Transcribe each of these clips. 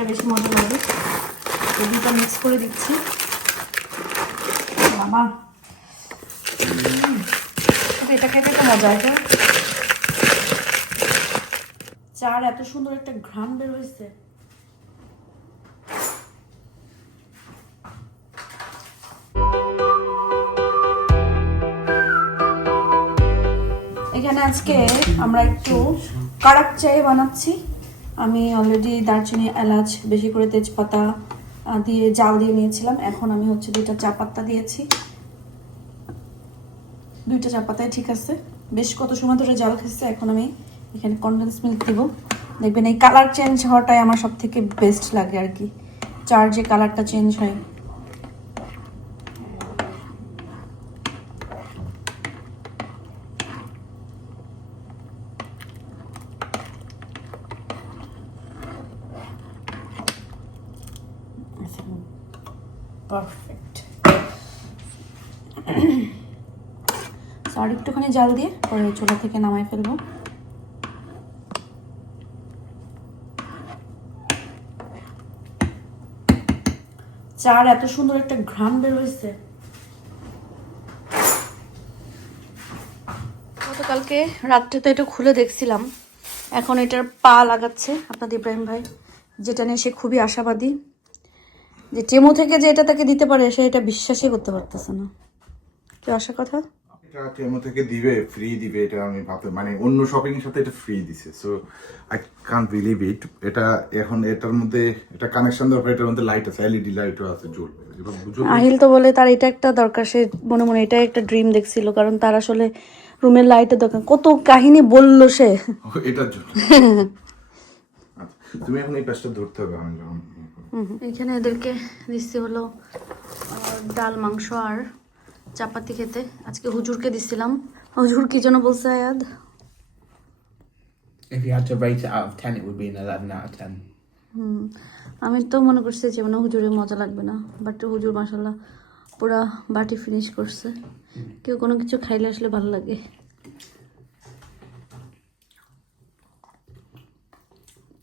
এটা বেশি মজা লাগে। তো দুটা মিক্স করে দিচ্ছি। বাবা। এটা খেতে তো মজা, এটা। চার এত সুন্দর একটা ঘ্রাম বের হয়েছে। এখানে আজকে আমরা একটু কারাক চাই বানাচ্ছি। আমি অলরেডি দারচিনি, এলাচ, বেশি করে তেজপাতা দিয়ে জাল দিয়ে নিয়েছিলাম। এখন আমি হচ্ছে দুইটা চা পাত্তা দিয়েছি। দুইটা চা পাতায় ঠিক আছে। বেশ কত সময় ধরে জাল খেয়েছে, এখন আমি এখানে কনডেন্স মিল্ক দিব। দেখবেন এই কালার চেঞ্জ হওয়াটাই আমার সব থেকে বেস্ট লাগে আর কি। চার যে কালারটা চেঞ্জ হয়। পারফেক্ট আর একটুখানি জাল দিয়ে পরে চুলা থেকে নামাই ফেলব। চার, এত সুন্দর একটা ঘ্রাণ বের হয়েছে। গতকালকে রাত্রে তো এটা খুলে দেখছিলাম। এখন এটার পা লাগাচ্ছে আপনাদের ইব্রাহিম ভাই, যেটা নিয়ে সে খুবই আশাবাদী। যে টেমো থেকে যে এটা তাকে দিতে পারে সে এটা বিশ্বাসই করতে পারতেছে না। কি আশা কথা? এটা টেমো থেকে দিবে ফ্রি দিবে এটা আমি ভাবতে মানে অন্য শপিং এর সাথে এটা ফ্রি দিছে। So I can't believe it এটা এখন এটার মধ্যে এটা কানেকশন দেওয়ার পর এটার মধ্যে লাইট আছে এলইডি লাইটও আছে জ্বলবে। আহিল তো বলে তার এটা একটা দরকার সে মনে মনে এটা একটা ড্রিম দেখছিল কারণ তার আসলে রুমের লাইটের দরকার। কত কাহিনী বলল সে। এটার জন্য। আচ্ছা, তুমি এখন এই প্যাচটা ধরতে হবে আমি এখানে এদেরকে দিচ্ছি হলো ডাল মাংস আর চাপাতি খেতে। আজকে হুজুরকে দিছিলাম। হুজুর কি জন্য বলছে আয়াদ? If you had to rate it out of 10, it would be an 11 out of 10. হুম, আমি তো মনে করছি যে মানে হুজুরের মজা লাগবে না বাট হুজুর মাসাল্লাহ পুরা বাটি ফিনিশ করছে। কেউ কোনো কিছু খাইলে আসলে ভালো লাগে।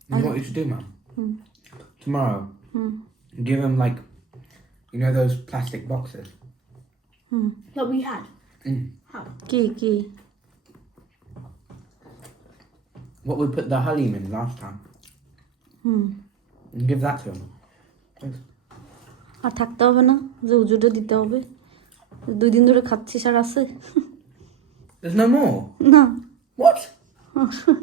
You know what you should do, Mum? Tomorrow, give them like, you know, those plastic boxes. that we had. Mm. কি কি What we put the halim in last time. Hmm And give that to them. আর থাকতে হবে না যে হুজুরটা দিতে হবে দুই দিন ধরে খাচ্ছিস আর আছে There's no more. না What?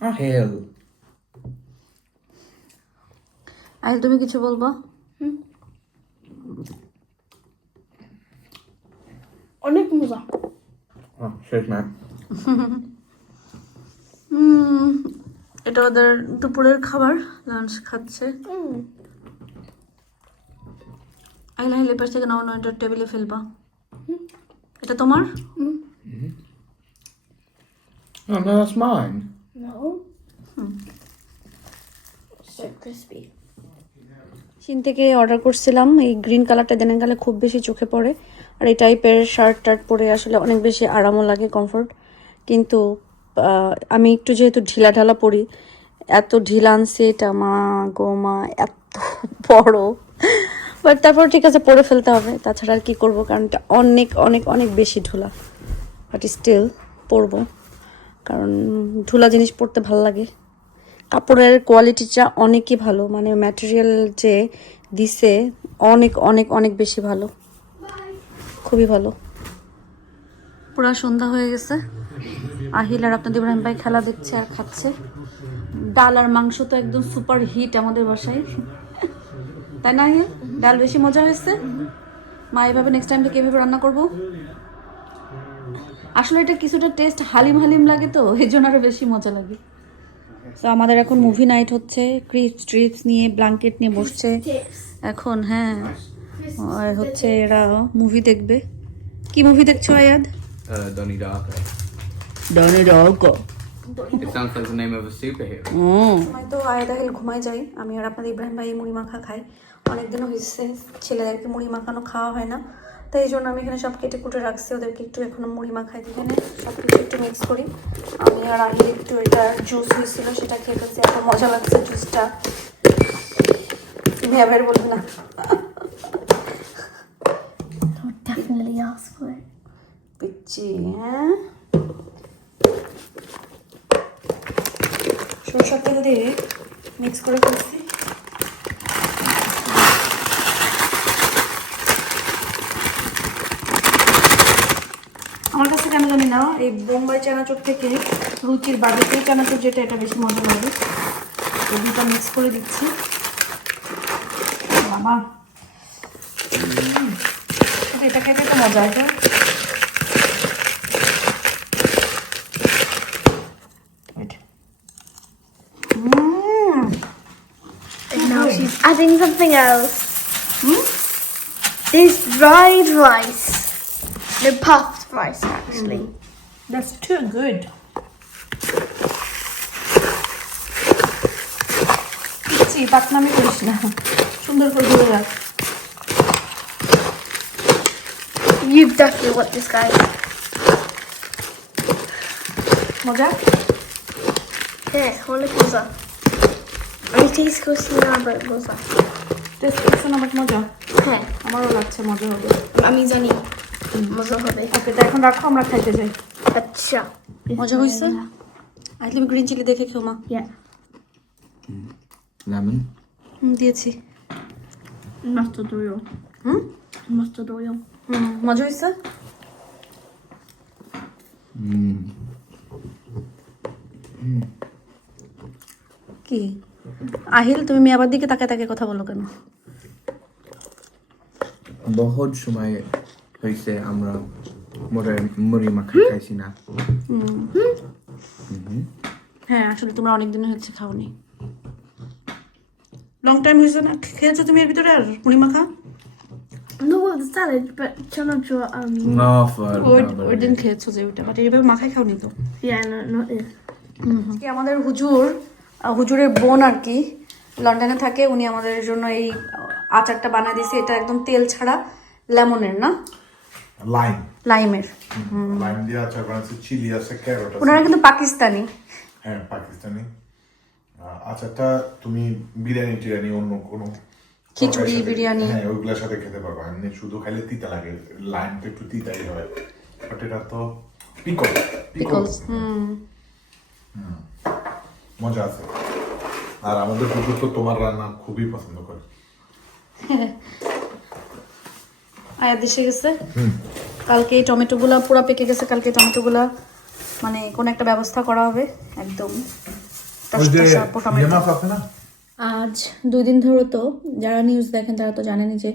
Oh, hell. আইল তুমি কিছু বলবা? অনেক মজা। এটা ওদের দুপুরের খাবার লাঞ্চ খাচ্ছে। আইলা আইলে পাশ থেকে নাও না এটা টেবিলে ফেলবা। এটা তোমার? Oh, no, that's mine. No. Hmm. So crispy. চীন থেকে অর্ডার করছিলাম, এই গ্রিন কালারটা দেনে গেলে খুব বেশি চোখে পড়ে। আর এই টাইপের শার্ট টার্ট পরে আসলে অনেক বেশি আরামও লাগে কমফোর্ট কিন্তু আমি একটু যেহেতু ঢিলা ঢালা পরি, এত ঢিলা আনছে এটা, মা গো মা, এত বড়। বাট তারপর ঠিক আছে, পরে ফেলতে হবে। তাছাড়া আর কি করব, কারণ এটা অনেক অনেক অনেক বেশি ঢোলা। বাট স্টিল পরবো। কারণ, ঢোলা জিনিস পরতে ভালো লাগে। কাপড়ের কোয়ালিটিটা অনেকই ভালো মানে ম্যাটেরিয়াল যে দিছে অনেক অনেক অনেক বেশি ভালো। খুবই ভালো। পুরা সন্ধ্যা হয়ে গেছে। আহিল আর আপনাদের ইব্রাহিম ভাই খেলা দেখছে আর খাচ্ছে। ডাল আর মাংস তো একদম সুপার হিট আমাদের বাসায়। তাই না আহিল? ডাল বেশি মজা হয়েছে? মা, এভাবে নেক্সট টাইম থেকে এভাবে রান্না করব? আসলে এটা কিছুটা টেস্ট হালিম হালিম লাগে তো এই জন্য আরও বেশি মজা লাগে। তো আমাদের এখন মুভি নাইট হচ্ছে। ক্রিপস ট্রিপস নিয়ে ব্ল্যাঙ্কেট নিয়ে বসছে। এখন হ্যাঁ। আর হচ্ছে এরা মুভি দেখবে। কি মুভি দেখছ আয়াদ? Donnie Darko. Donnie dog It sounds like the name of a superhero. সময় তো আয়াদ আহিল ঘুমায় যাই আমি আর আপনাদের ইব্রাহিম ভাই মুড়ি মাখা খাই। অনেক দিনও হয়েছে ছেলেদেরকে মুড়ি মাখানো খাওয়া হয় না। তাই এই জন্য আমি এখানে সব কেটে কুটে রাখছি ওদেরকে একটু এখনও মুড়ি মাখাই দিই এখানে সব কিছু একটু মিক্স করি। আমি আর আগে একটু এটা জুস হয়েছিল সেটা খেয়ে ফেলছি এত মজা লাগছে জুসটা ভেবের বলবে না। পিচ্ছি হ্যাঁ? সরষার তেল দিয়ে মিক্স করে ফেলছি। আমার কাছে কেন জানি না এই বোম্বাই চানাচুর থেকে রুচির বাড়িতে চানাচুর যেটা এটা বেশি মজা লাগে। এই দুটো মিক্স করে দিচ্ছি। বাবা। উম, এটা খেতে তো মজা এটা? she's adding something else. Hmm? This dried rice. No puffed rice, actually. That's too good. পিচ্ছি পাতনামি করিস না সুন্দর করে ধরে রাখ You definitely want this, guys. মজা Yeah, håll i påsen. আমি টেস্ট করছি না আবার মজা টেস্ট করছ না বাট মজা হ্যাঁ আমারও লাগছে মজা হবে আমি জানি মজা হবে। ওকে তো এখন রাখো আমরা খাইতে যাই। আচ্ছা। মজা হয়েছে আই তুমি গ্রিন চিলি দেখে খেও মা। দিয়েছি। oil. হুম? মজা হয়েছে কি? আহিল তুমি মেয়াবার দিকে তাকে তাকে কথা বলো কেন? বহুত সময় হয়েছে আমরা মুড়ি মুড়ি মাখা খাইছি না। হ্যাঁ আসলে তোমরা অনেকদিন হচ্ছে খাওনি। লং টাইম হয়েছে না। খেয়েছো তুমি এর ভিতরে আর মুড়ি মাখা? No, well, the salad, but chanacho, um, না ফর ওই ওই দিন খেয়েছো যে ওইটা। বাট এইভাবে মাখাই খাওনি তো। Yeah, no, not this. কি আমাদের হুজুর হুজুরের বোন আর কি লন্ডনে থাকে। উনি আমাদের জন্য এই আচারটা বানিয়ে দিয়েছে। এটা একদম তেল ছাড়া লেমনের না? লাইম লাইমের লাইম দিয়ে আচার বানাচ্ছে চিলি আছে ক্যারট আছে ওনারা কিন্তু পাকিস্তানি হ্যাঁ পাকিস্তানি আচারটা তুমি বিরিয়ানি টিরিয়ানি অন্য কোনো খিচুড়ি, বিরিয়ানি। হ্যাঁ ওইগুলোর সাথে খেতে পারব এমনি শুধু খাইলে তিতা লাগে লাইমটা একটু তিতাই হয় বাট এটা তো পিকল পিকলস হুম মজা আছে আর আমাদের কুকুর তো তোমার রান্না খুবই পছন্দ করে আয়া দেশে গেছে। কালকে এই টমেটোগুলা পুরো পেকে গেছে কালকে টমেটোগুলা মানে কোন একটা ব্যবস্থা করা হবে একদম। আজ দুই দিন ধরে তো যারা নিউজ দেখেন তারা তো জানেনই যে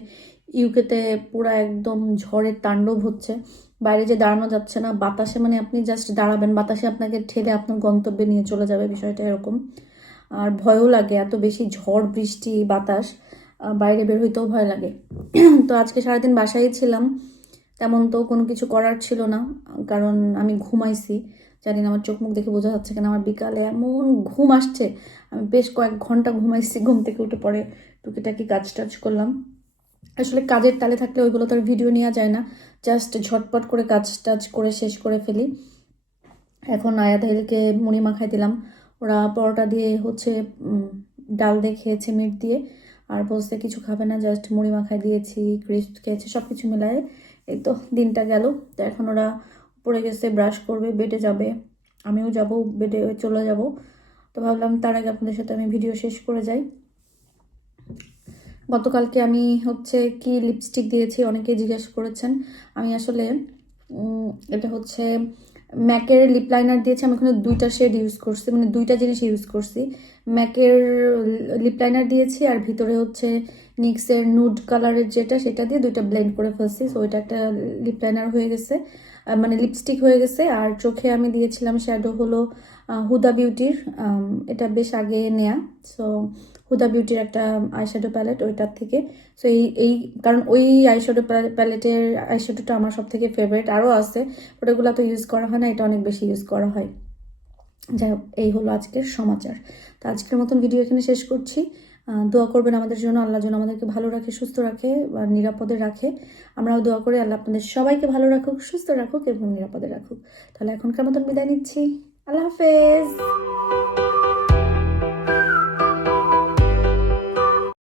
ইউকেতে পুরো একদম ঝড়ের তাণ্ডব হচ্ছে। বাইরে যে দাঁড়ানো যাচ্ছে না বাতাসে মানে আপনি জাস্ট দাঁড়াবেন বাতাসে আপনাকে ঠেলে আপনার গন্তব্যে নিয়ে চলে যাবে বিষয়টা এরকম। আর ভয়ও লাগে এত বেশি ঝড় বৃষ্টি বাতাস। বাইরে বের হইতেও ভয় লাগে। তো আজকে সারাদিন বাসায় ছিলাম। তেমন তো কোনো কিছু করার ছিল না, কারণ আমি ঘুমাইছি। জানি না, আমার চোখ মুখ দেখে বোঝা যাচ্ছে কেন, আমার বিকালে এমন ঘুম আসছে। আমি বেশ কয়েক ঘণ্টা ঘুমাইছি, ঘুম থেকে উঠে পরে টুকিটাকি কাজ টাজ করলাম। আসলে কাজের তালে থাকলে ওইগুলো তো আর ভিডিও নেওয়া যায় না। জাস্ট ঝটপট করে কাজ টাজ করে শেষ করে ফেলি। এখন আয়াদাইলকে মুড়ি মাখাই দিলাম। ওরা পরোটা দিয়ে হচ্ছে ডাল দিয়ে খেয়েছে, মিট দিয়ে। আর বলছে, কিছু খাবে না জাস্ট মুড়ি মাখায় দিয়েছি ক্রিস্প খেয়েছে সব কিছু মিলায়ে এই তো দিনটা গেল। তো এখন ওরা পড়ে গেছে ব্রাশ করবে বেডে যাবে। আমিও যাব বেডে চলে যাব। তো ভাবলাম তার আগে আপনাদের সাথে আমি ভিডিও শেষ করে যাই। গতকালকে আমি হচ্ছে কি লিপস্টিক দিয়েছি, অনেকেই জিজ্ঞেস করেছেন। আমি আসলে এটা হচ্ছে ম্যাকের লিপ লাইনার দিয়েছি, আমি এখানে দুইটা শেড ইউজ করছি মানে দুইটা জিনিস ইউজ করছি। ম্যাকের লিপ লাইনার দিয়েছি, আর ভিতরে হচ্ছে নিক্সের নুড কালারের যেটা, সেটা দিয়ে দুইটা ব্লেন্ড করে ফেলছি। সো এটা একটা লিপ লাইনার হয়ে গেছে মানে লিপস্টিক হয়ে গেছে। আর চোখে আমি দিয়েছিলাম শ্যাডো হলো হুদা বিউটির এটা বেশ আগে নেয়া। সো হুদা বিউটির একটা আইশ্যাডো প্যালেট ওইটার থেকে। সো এই এই, কারণ ওই আইশ্যাডো প্যালেটের আইশ্যাডোটা আমার সব থেকে ফেভারিট আরও আছে বাট ওগুলো তো ইউজ করা হয় না, এটা অনেক বেশি ইউজ করা হয়। যাই হোক, এই হলো আজকের সমাচার। তো আজকের মতন ভিডিও এখানে শেষ করছি। দোয়া করবেন আমাদের জন্য, আল্লাহ যেন আমাদেরকে ভালো রাখে, সুস্থ রাখে নিরাপদে রাখে। আমরাও দোয়া করি, আল্লাহ আপনাদের সবাইকে ভালো রাখুক, সুস্থ রাখুক এবং নিরাপদে রাখুক। তাহলে এখনকার মতন বিদায় নিচ্ছি। আল্লাহ হাফেজ!